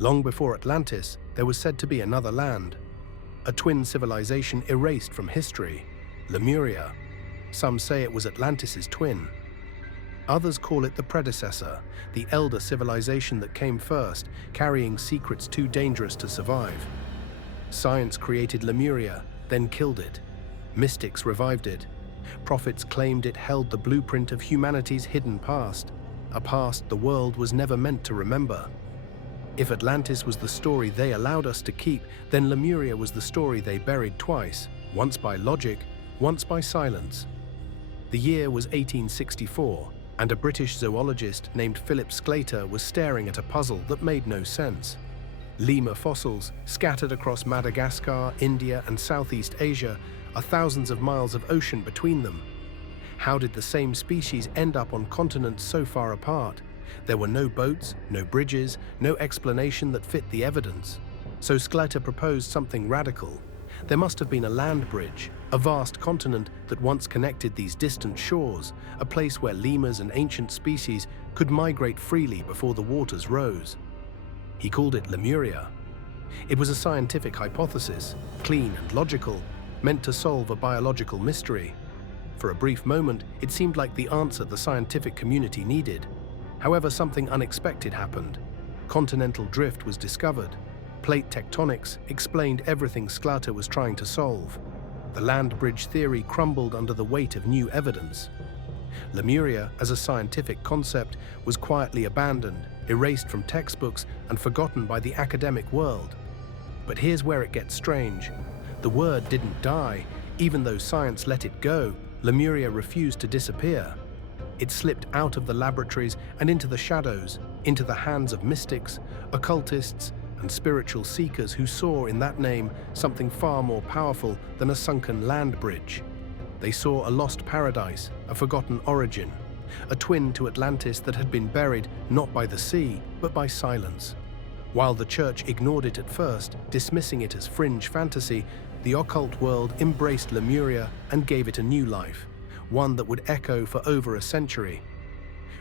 Long before Atlantis, there was said to be another land, a twin civilization erased from history, Lemuria. Some say it was Atlantis's twin. Others call it the predecessor, the elder civilization that came first, carrying secrets too dangerous to survive. Science created Lemuria, then killed it. Mystics revived it. Prophets claimed it held the blueprint of humanity's hidden past, a past the world was never meant to remember. If Atlantis was the story they allowed us to keep, then Lemuria was the story they buried twice, once by logic, once by silence. The year was 1864, and a British zoologist named Philip Sclater was staring at a puzzle that made no sense. Lemur fossils, scattered across Madagascar, India, and Southeast Asia, are thousands of miles of ocean between them. How did the same species end up on continents so far apart? There were no boats, no bridges, no explanation that fit the evidence. So Sclater proposed something radical. There must have been a land bridge, a vast continent that once connected these distant shores, a place where lemurs and ancient species could migrate freely before the waters rose. He called it Lemuria. It was a scientific hypothesis, clean and logical, meant to solve a biological mystery. For a brief moment, it seemed like the answer the scientific community needed. However, something unexpected happened. Continental drift was discovered. Plate tectonics explained everything Sclater was trying to solve. The land bridge theory crumbled under the weight of new evidence. Lemuria, as a scientific concept, was quietly abandoned, erased from textbooks, and forgotten by the academic world. But here's where it gets strange. The word didn't die. Even though science let it go, Lemuria refused to disappear. It slipped out of the laboratories and into the shadows, into the hands of mystics, occultists, and spiritual seekers who saw in that name something far more powerful than a sunken land bridge. They saw a lost paradise, a forgotten origin, a twin to Atlantis that had been buried not by the sea, but by silence. While the church ignored it at first, dismissing it as fringe fantasy, the occult world embraced Lemuria and gave it a new life, one that would echo for over a century.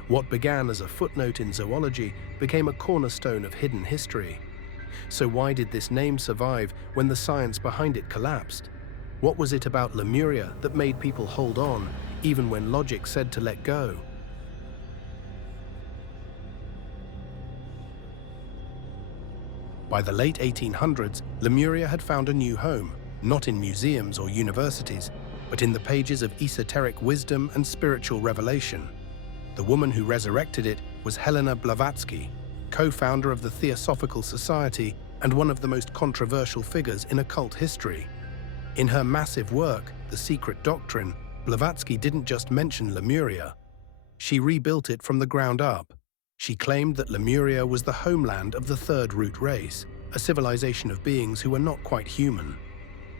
What began as a footnote in zoology became a cornerstone of hidden history. So why did this name survive when the science behind it collapsed? What was it about Lemuria that made people hold on, even when logic said to let go? By the late 1800s, Lemuria had found a new home, not in museums or universities, but in the pages of esoteric wisdom and spiritual revelation. The woman who resurrected it was Helena Blavatsky, co-founder of the Theosophical Society and one of the most controversial figures in occult history. In her massive work, The Secret Doctrine, Blavatsky didn't just mention Lemuria. She rebuilt it from the ground up. She claimed that Lemuria was the homeland of the third root race, a civilization of beings who were not quite human.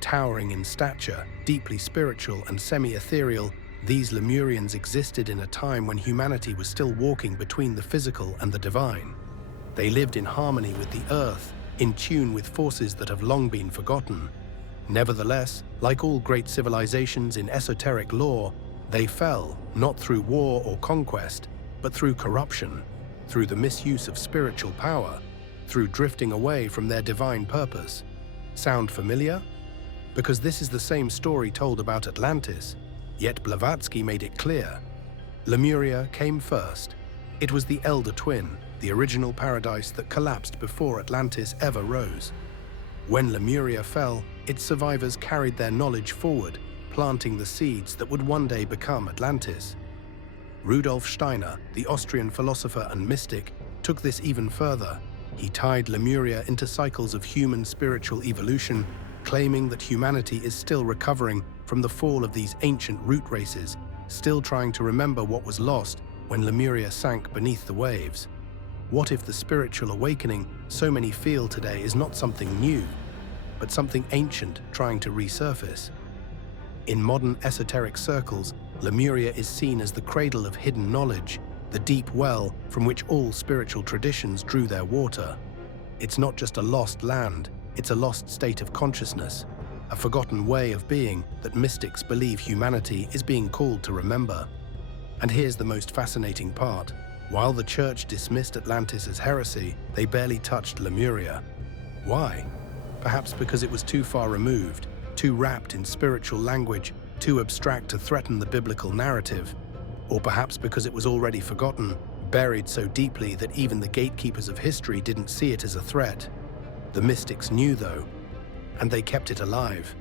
Towering in stature, deeply spiritual and semi-ethereal, these Lemurians existed in a time when humanity was still walking between the physical and the divine. They lived in harmony with the earth, in tune with forces that have long been forgotten. Nevertheless, like all great civilizations in esoteric lore, they fell, not through war or conquest, but through corruption, through the misuse of spiritual power, through drifting away from their divine purpose. Sound familiar? Because this is the same story told about Atlantis, yet Blavatsky made it clear. Lemuria came first. It was the elder twin, the original paradise that collapsed before Atlantis ever rose. When Lemuria fell, its survivors carried their knowledge forward, planting the seeds that would one day become Atlantis. Rudolf Steiner, the Austrian philosopher and mystic, took this even further. He tied Lemuria into cycles of human spiritual evolution, claiming that humanity is still recovering from the fall of these ancient root races, still trying to remember what was lost when Lemuria sank beneath the waves. What if the spiritual awakening so many feel today is not something new, but something ancient trying to resurface? In modern esoteric circles, Lemuria is seen as the cradle of hidden knowledge, the deep well from which all spiritual traditions drew their water. It's not just a lost land, it's a lost state of consciousness, a forgotten way of being that mystics believe humanity is being called to remember. And here's the most fascinating part. While the church dismissed Atlantis as heresy, they barely touched Lemuria. Why? Perhaps because it was too far removed, too wrapped in spiritual language, too abstract to threaten the biblical narrative. Or perhaps because it was already forgotten, buried so deeply that even the gatekeepers of history didn't see it as a threat. The mystics knew, though, and they kept it alive.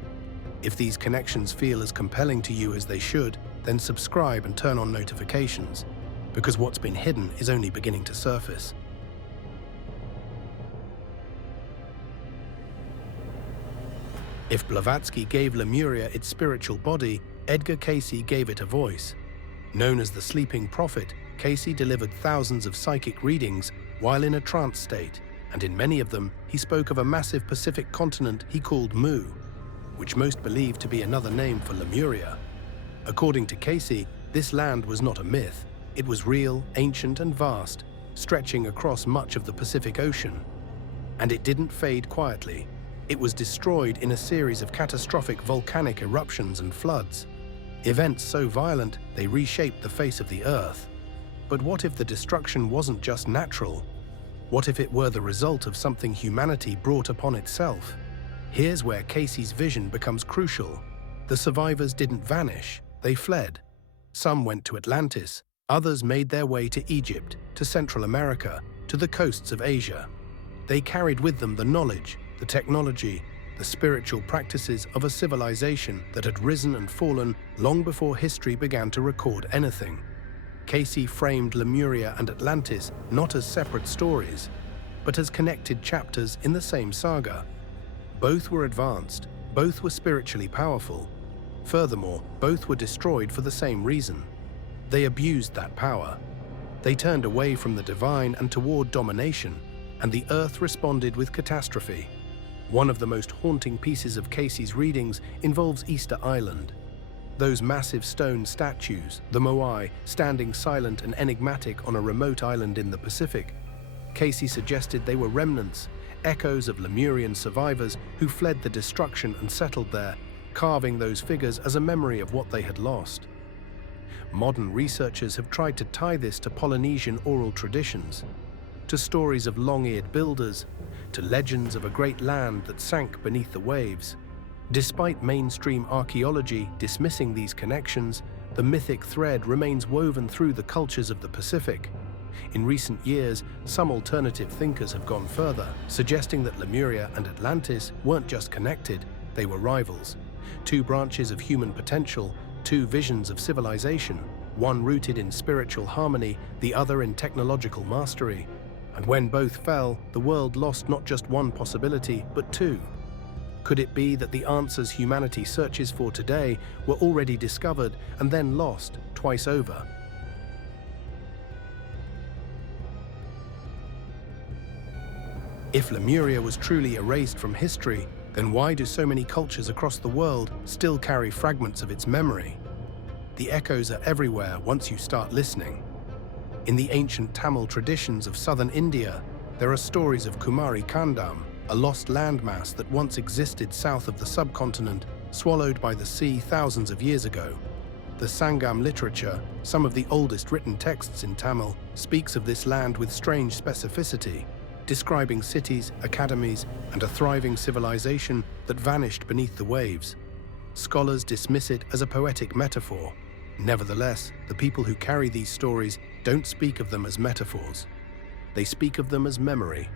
If these connections feel as compelling to you as they should, then subscribe and turn on notifications, because what's been hidden is only beginning to surface. If Blavatsky gave Lemuria its spiritual body, Edgar Cayce gave it a voice. Known as the Sleeping Prophet, Cayce delivered thousands of psychic readings while in a trance state, and in many of them he spoke of a massive Pacific continent he called Mu, which most believed to be another name for Lemuria. According to Cayce, this land was not a myth. It was real, ancient and vast, stretching across much of the Pacific Ocean. And it didn't fade quietly. It was destroyed in a series of catastrophic volcanic eruptions and floods. Events so violent they reshaped the face of the Earth. But what if the destruction wasn't just natural? What if it were the result of something humanity brought upon itself? Here's where Cayce's vision becomes crucial. The survivors didn't vanish, they fled. Some went to Atlantis, others made their way to Egypt, to Central America, to the coasts of Asia. They carried with them the knowledge, the technology, the spiritual practices of a civilization that had risen and fallen long before history began to record anything. Cayce framed Lemuria and Atlantis not as separate stories, but as connected chapters in the same saga. Both were advanced, both were spiritually powerful. Furthermore, both were destroyed for the same reason. They abused that power. They turned away from the divine and toward domination, and the Earth responded with catastrophe. One of the most haunting pieces of Cayce's readings involves Easter Island. Those massive stone statues, the Moai, standing silent and enigmatic on a remote island in the Pacific. Cayce suggested they were remnants, echoes of Lemurian survivors who fled the destruction and settled there, carving those figures as a memory of what they had lost. Modern researchers have tried to tie this to Polynesian oral traditions, to stories of long-eared builders, to legends of a great land that sank beneath the waves. Despite mainstream archaeology dismissing these connections, the mythic thread remains woven through the cultures of the Pacific. In recent years, some alternative thinkers have gone further, suggesting that Lemuria and Atlantis weren't just connected, they were rivals. Two branches of human potential, two visions of civilization, one rooted in spiritual harmony, the other in technological mastery. And when both fell, the world lost not just one possibility, but two. Could it be that the answers humanity searches for today were already discovered and then lost twice over? If Lemuria was truly erased from history, then why do so many cultures across the world still carry fragments of its memory? The echoes are everywhere once you start listening. In the ancient Tamil traditions of southern India, there are stories of Kumari Kandam, a lost landmass that once existed south of the subcontinent, swallowed by the sea thousands of years ago. The Sangam literature, some of the oldest written texts in Tamil, speaks of this land with strange specificity, describing cities, academies, and a thriving civilization that vanished beneath the waves. Scholars dismiss it as a poetic metaphor. Nevertheless, the people who carry these stories don't speak of them as metaphors. They speak of them as memory.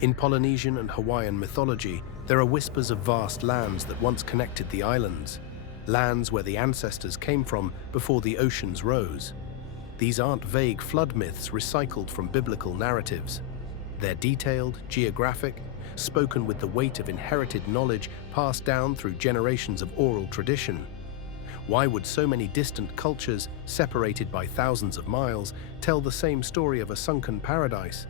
In Polynesian and Hawaiian mythology, there are whispers of vast lands that once connected the islands, lands where the ancestors came from before the oceans rose. These aren't vague flood myths recycled from biblical narratives. They're detailed, geographic, spoken with the weight of inherited knowledge passed down through generations of oral tradition. Why would so many distant cultures, separated by thousands of miles, tell the same story of a sunken paradise?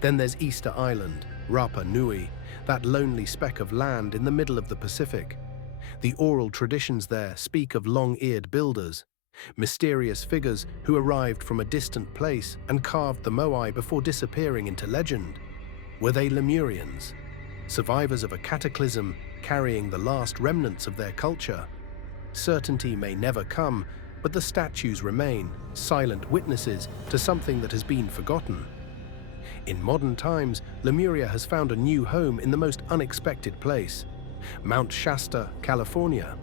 Then there's Easter Island, Rapa Nui, that lonely speck of land in the middle of the Pacific. The oral traditions there speak of long-eared builders, mysterious figures who arrived from a distant place and carved the Moai before disappearing into legend. Were they Lemurians, survivors of a cataclysm carrying the last remnants of their culture? Certainty may never come, but the statues remain, silent witnesses to something that has been forgotten. In modern times, Lemuria has found a new home in the most unexpected place, Mount Shasta, California.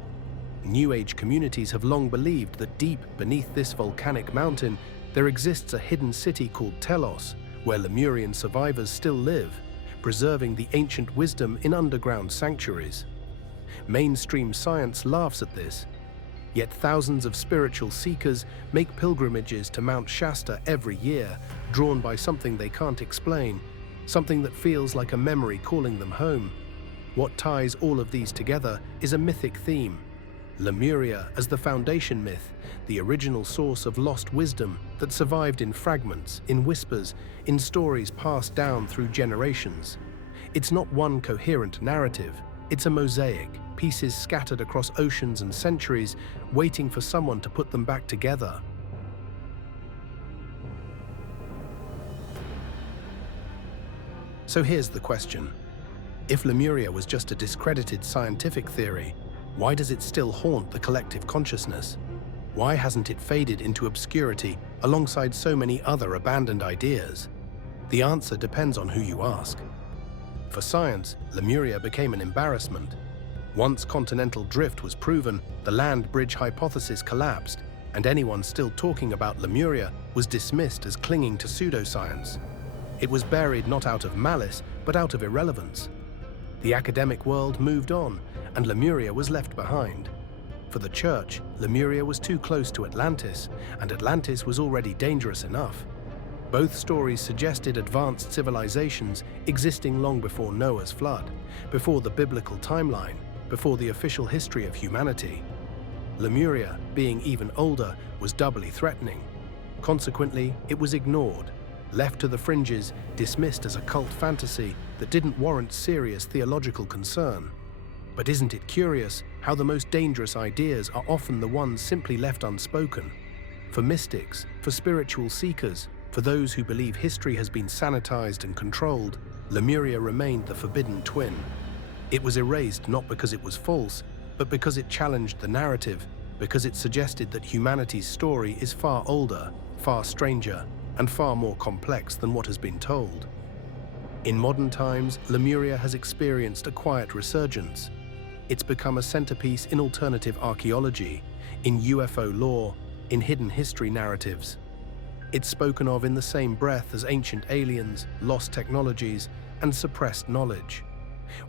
New Age communities have long believed that deep beneath this volcanic mountain, there exists a hidden city called Telos, where Lemurian survivors still live, preserving the ancient wisdom in underground sanctuaries. Mainstream science laughs at this, yet thousands of spiritual seekers make pilgrimages to Mount Shasta every year, drawn by something they can't explain, something that feels like a memory calling them home. What ties all of these together is a mythic theme. Lemuria as the foundation myth, the original source of lost wisdom that survived in fragments, in whispers, in stories passed down through generations. It's not one coherent narrative, it's a mosaic, pieces scattered across oceans and centuries, waiting for someone to put them back together. So here's the question. If Lemuria was just a discredited scientific theory, why does it still haunt the collective consciousness? Why hasn't it faded into obscurity alongside so many other abandoned ideas? The answer depends on who you ask. For science, Lemuria became an embarrassment. Once continental drift was proven, the land bridge hypothesis collapsed, and anyone still talking about Lemuria was dismissed as clinging to pseudoscience. It was buried not out of malice, but out of irrelevance. The academic world moved on, and Lemuria was left behind. For the church, Lemuria was too close to Atlantis, and Atlantis was already dangerous enough. Both stories suggested advanced civilizations existing long before Noah's flood, before the biblical timeline, before the official history of humanity. Lemuria, being even older, was doubly threatening. Consequently, it was ignored, left to the fringes, dismissed as a cult fantasy that didn't warrant serious theological concern. But isn't it curious how the most dangerous ideas are often the ones simply left unspoken? For mystics, for spiritual seekers, for those who believe history has been sanitized and controlled, Lemuria remained the forbidden twin. It was erased not because it was false, but because it challenged the narrative, because it suggested that humanity's story is far older, far stranger, and far more complex than what has been told. In modern times, Lemuria has experienced a quiet resurgence. It's become a centerpiece in alternative archaeology, in UFO lore, in hidden history narratives. It's spoken of in the same breath as ancient aliens, lost technologies, and suppressed knowledge.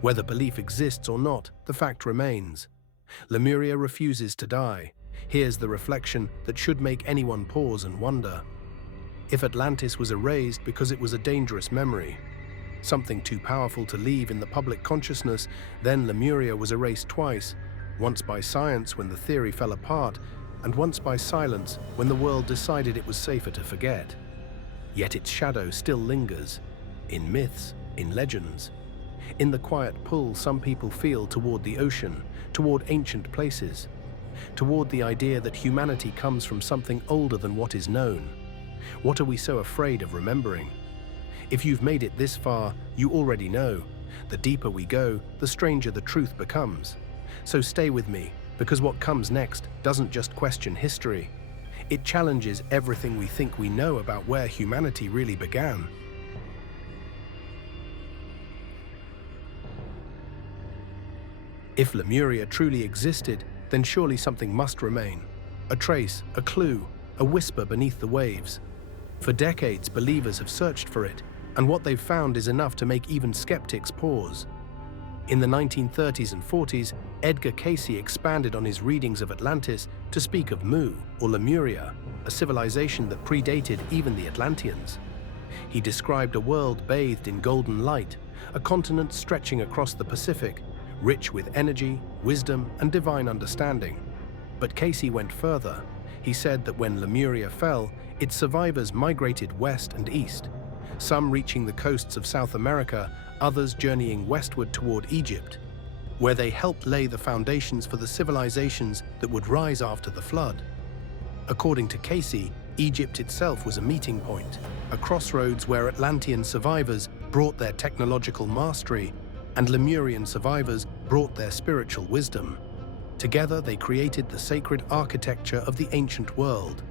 Whether belief exists or not, the fact remains. Lemuria refuses to die. Here's the reflection that should make anyone pause and wonder. If Atlantis was erased because it was a dangerous memory, something too powerful to leave in the public consciousness, then Lemuria was erased twice, once by science when the theory fell apart, and once by silence when the world decided it was safer to forget. Yet its shadow still lingers, in myths, in legends, in the quiet pull some people feel toward the ocean, toward ancient places, toward the idea that humanity comes from something older than what is known. What are we so afraid of remembering? If you've made it this far, you already know. The deeper we go, the stranger the truth becomes. So stay with me, because what comes next doesn't just question history. It challenges everything we think we know about where humanity really began. If Lemuria truly existed, then surely something must remain. A trace, a clue, a whisper beneath the waves. For decades, believers have searched for it, and what they've found is enough to make even skeptics pause. In the 1930s and 40s, Edgar Cayce expanded on his readings of Atlantis to speak of Mu, or Lemuria, a civilization that predated even the Atlanteans. He described a world bathed in golden light, a continent stretching across the Pacific, rich with energy, wisdom, and divine understanding. But Cayce went further. He said that when Lemuria fell, its survivors migrated west and east, some reaching the coasts of South America, others journeying westward toward Egypt, where they helped lay the foundations for the civilizations that would rise after the flood. According to Cayce, Egypt itself was a meeting point, a crossroads where Atlantean survivors brought their technological mastery and Lemurian survivors brought their spiritual wisdom. Together, they created the sacred architecture of the ancient world.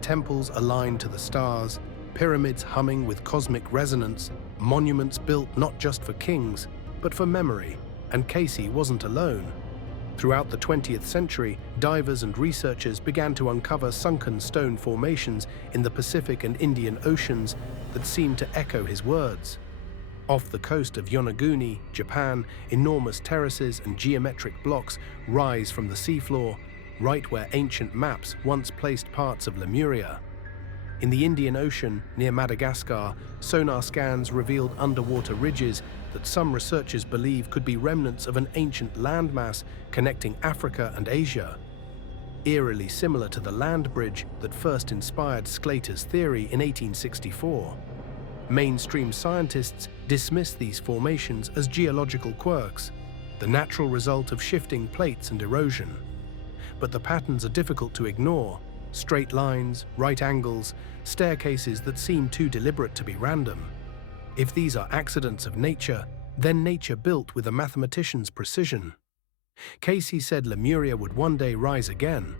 Temples aligned to the stars, pyramids humming with cosmic resonance, monuments built not just for kings, but for memory, and Cayce wasn't alone. Throughout the 20th century, divers and researchers began to uncover sunken stone formations in the Pacific and Indian Oceans that seemed to echo his words. Off the coast of Yonaguni, Japan, enormous terraces and geometric blocks rise from the seafloor, right where ancient maps once placed parts of Lemuria. In the Indian Ocean, near Madagascar, sonar scans revealed underwater ridges that some researchers believe could be remnants of an ancient landmass connecting Africa and Asia. Eerily similar to the land bridge that first inspired Sclater's theory in 1864. Mainstream scientists dismiss these formations as geological quirks, the natural result of shifting plates and erosion. But the patterns are difficult to ignore. Straight lines, right angles, staircases that seem too deliberate to be random. If these are accidents of nature, then nature built with a mathematician's precision. Cayce said Lemuria would one day rise again,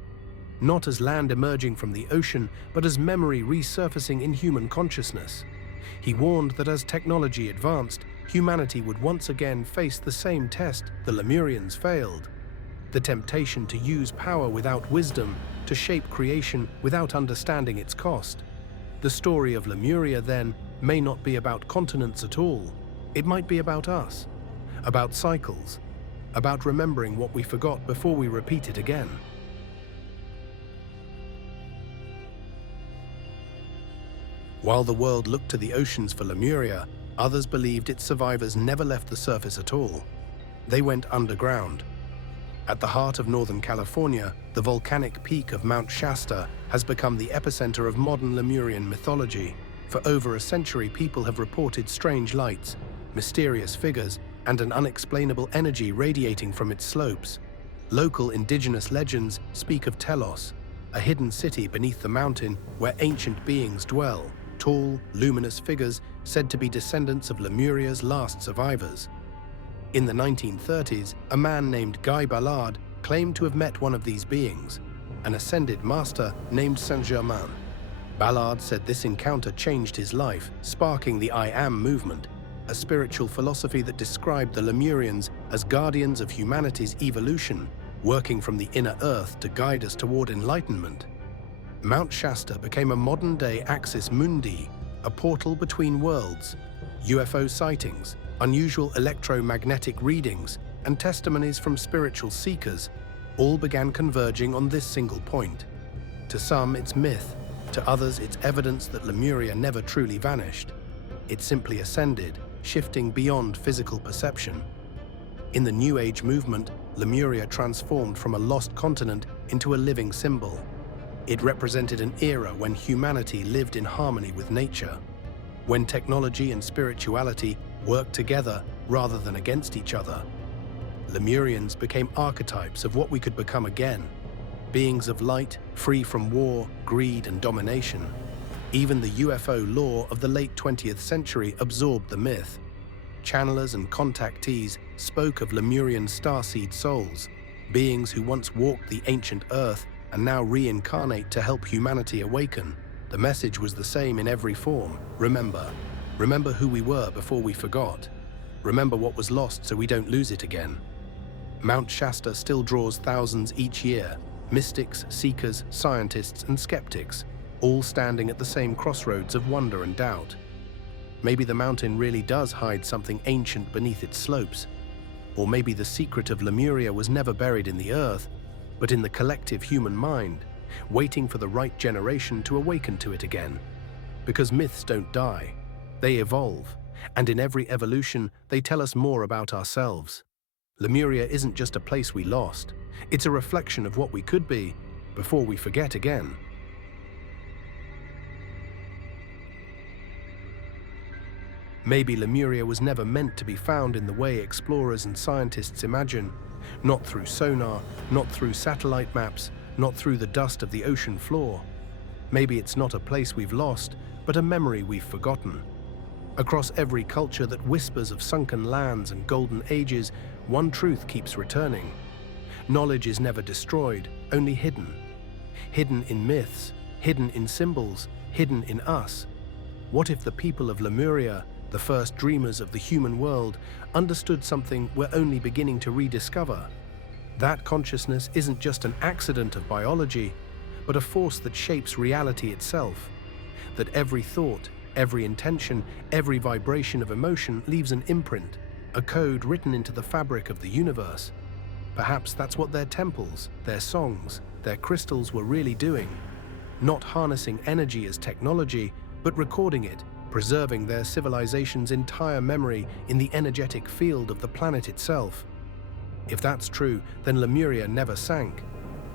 not as land emerging from the ocean, but as memory resurfacing in human consciousness. He warned that as technology advanced, humanity would once again face the same test the Lemurians failed. The temptation to use power without wisdom, to shape creation without understanding its cost. The story of Lemuria, then, may not be about continents at all. It might be about us, about cycles, about remembering what we forgot before we repeat it again. While the world looked to the oceans for Lemuria, others believed its survivors never left the surface at all. They went underground. At the heart of Northern California, the volcanic peak of Mount Shasta has become the epicenter of modern Lemurian mythology. For over a century, people have reported strange lights, mysterious figures, and an unexplainable energy radiating from its slopes. Local indigenous legends speak of Telos, a hidden city beneath the mountain where ancient beings dwell, tall, luminous figures said to be descendants of Lemuria's last survivors. In the 1930s, a man named Guy Ballard claimed to have met one of these beings, an ascended master named Saint-Germain. Ballard said this encounter changed his life, sparking the I Am movement, a spiritual philosophy that described the Lemurians as guardians of humanity's evolution, working from the inner earth to guide us toward enlightenment. Mount Shasta became a modern-day axis mundi, a portal between worlds. UFO sightings, unusual electromagnetic readings, and testimonies from spiritual seekers all began converging on this single point. To some, it's myth. To others, it's evidence that Lemuria never truly vanished. It simply ascended, shifting beyond physical perception. In the New Age movement, Lemuria transformed from a lost continent into a living symbol. It represented an era when humanity lived in harmony with nature, when technology and spirituality worked together rather than against each other. Lemurians became archetypes of what we could become again, beings of light, free from war, greed, and domination. Even the UFO lore of the late 20th century absorbed the myth. Channelers and contactees spoke of Lemurian starseed souls, beings who once walked the ancient Earth and now reincarnate to help humanity awaken. The message was the same in every form. Remember. Remember who we were before we forgot. Remember what was lost so we don't lose it again. Mount Shasta still draws thousands each year, mystics, seekers, scientists, and skeptics, all standing at the same crossroads of wonder and doubt. Maybe the mountain really does hide something ancient beneath its slopes. Or maybe the secret of Lemuria was never buried in the earth, but in the collective human mind, waiting for the right generation to awaken to it again. Because myths don't die, they evolve, and in every evolution, they tell us more about ourselves. Lemuria isn't just a place we lost, it's a reflection of what we could be before we forget again. Maybe Lemuria was never meant to be found in the way explorers and scientists imagine, not through sonar, not through satellite maps, not through the dust of the ocean floor. Maybe it's not a place we've lost, but a memory we've forgotten. Across every culture that whispers of sunken lands and golden ages, one truth keeps returning. Knowledge is never destroyed, only hidden. Hidden in myths, hidden in symbols, hidden in us. What if the people of Lemuria, the first dreamers of the human world, understood something we're only beginning to rediscover? That consciousness isn't just an accident of biology, but a force that shapes reality itself. That every thought, every intention, every vibration of emotion leaves an imprint, a code written into the fabric of the universe. Perhaps that's what their temples, their songs, their crystals were really doing. Not harnessing energy as technology, but recording it, preserving their civilization's entire memory in the energetic field of the planet itself. If that's true, then Lemuria never sank.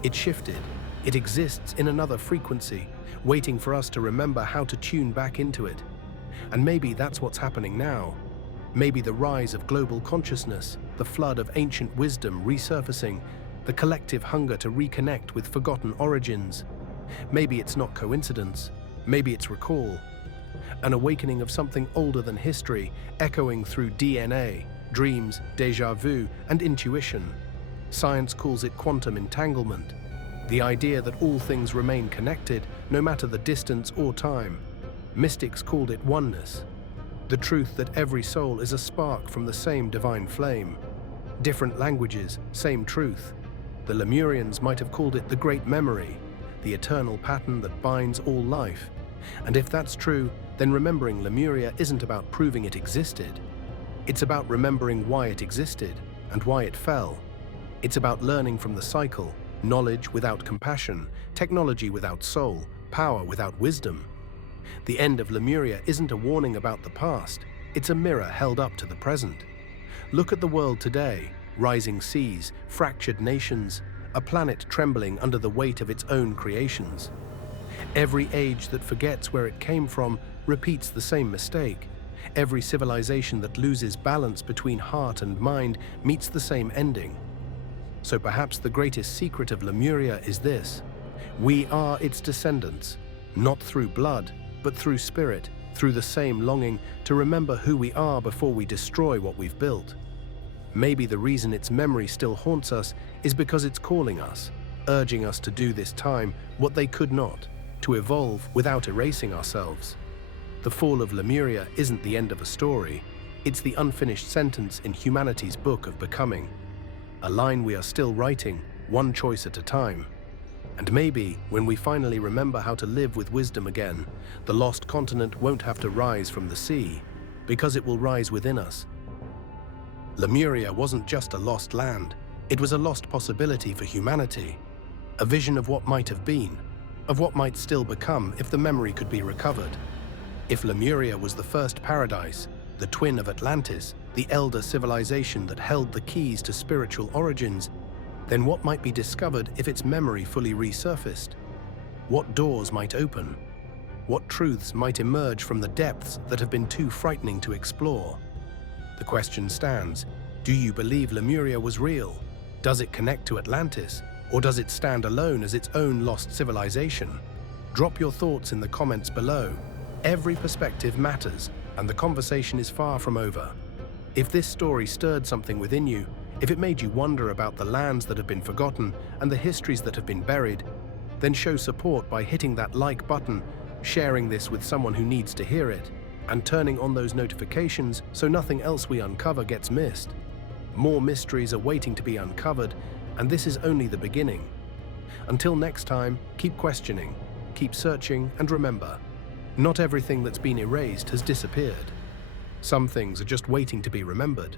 It shifted. It exists in another frequency, waiting for us to remember how to tune back into it. And maybe that's what's happening now. Maybe the rise of global consciousness, the flood of ancient wisdom resurfacing, the collective hunger to reconnect with forgotten origins. Maybe it's not coincidence. Maybe it's recall. An awakening of something older than history, echoing through DNA, dreams, déjà vu, and intuition. Science calls it quantum entanglement. The idea that all things remain connected, no matter the distance or time. Mystics called it oneness. The truth that every soul is a spark from the same divine flame. Different languages, same truth. The Lemurians might have called it the Great Memory, the eternal pattern that binds all life. And if that's true, then remembering Lemuria isn't about proving it existed. It's about remembering why it existed and why it fell. It's about learning from the cycle, knowledge without compassion, technology without soul, power without wisdom. The end of Lemuria isn't a warning about the past, it's a mirror held up to the present. Look at the world today, rising seas, fractured nations, a planet trembling under the weight of its own creations. Every age that forgets where it came from repeats the same mistake. Every civilization that loses balance between heart and mind meets the same ending. So perhaps the greatest secret of Lemuria is this: we are its descendants, not through blood, but through spirit, through the same longing to remember who we are before we destroy what we've built. Maybe the reason its memory still haunts us is because it's calling us, urging us to do this time what they could not, to evolve without erasing ourselves. The fall of Lemuria isn't the end of a story, it's the unfinished sentence in humanity's book of becoming. A line we are still writing, one choice at a time. And maybe, when we finally remember how to live with wisdom again, the lost continent won't have to rise from the sea, because it will rise within us. Lemuria wasn't just a lost land, it was a lost possibility for humanity. A vision of what might have been, of what might still become if the memory could be recovered. If Lemuria was the first paradise, the twin of Atlantis, the elder civilization that held the keys to spiritual origins, then what might be discovered if its memory fully resurfaced? What doors might open? What truths might emerge from the depths that have been too frightening to explore? The question stands: do you believe Lemuria was real? Does it connect to Atlantis? Or does it stand alone as its own lost civilization? Drop your thoughts in the comments below. Every perspective matters, and the conversation is far from over. If this story stirred something within you, if it made you wonder about the lands that have been forgotten and the histories that have been buried, then show support by hitting that like button, sharing this with someone who needs to hear it, and turning on those notifications so nothing else we uncover gets missed. More mysteries are waiting to be uncovered, and this is only the beginning. Until next time, keep questioning, keep searching, and remember, not everything that's been erased has disappeared. Some things are just waiting to be remembered.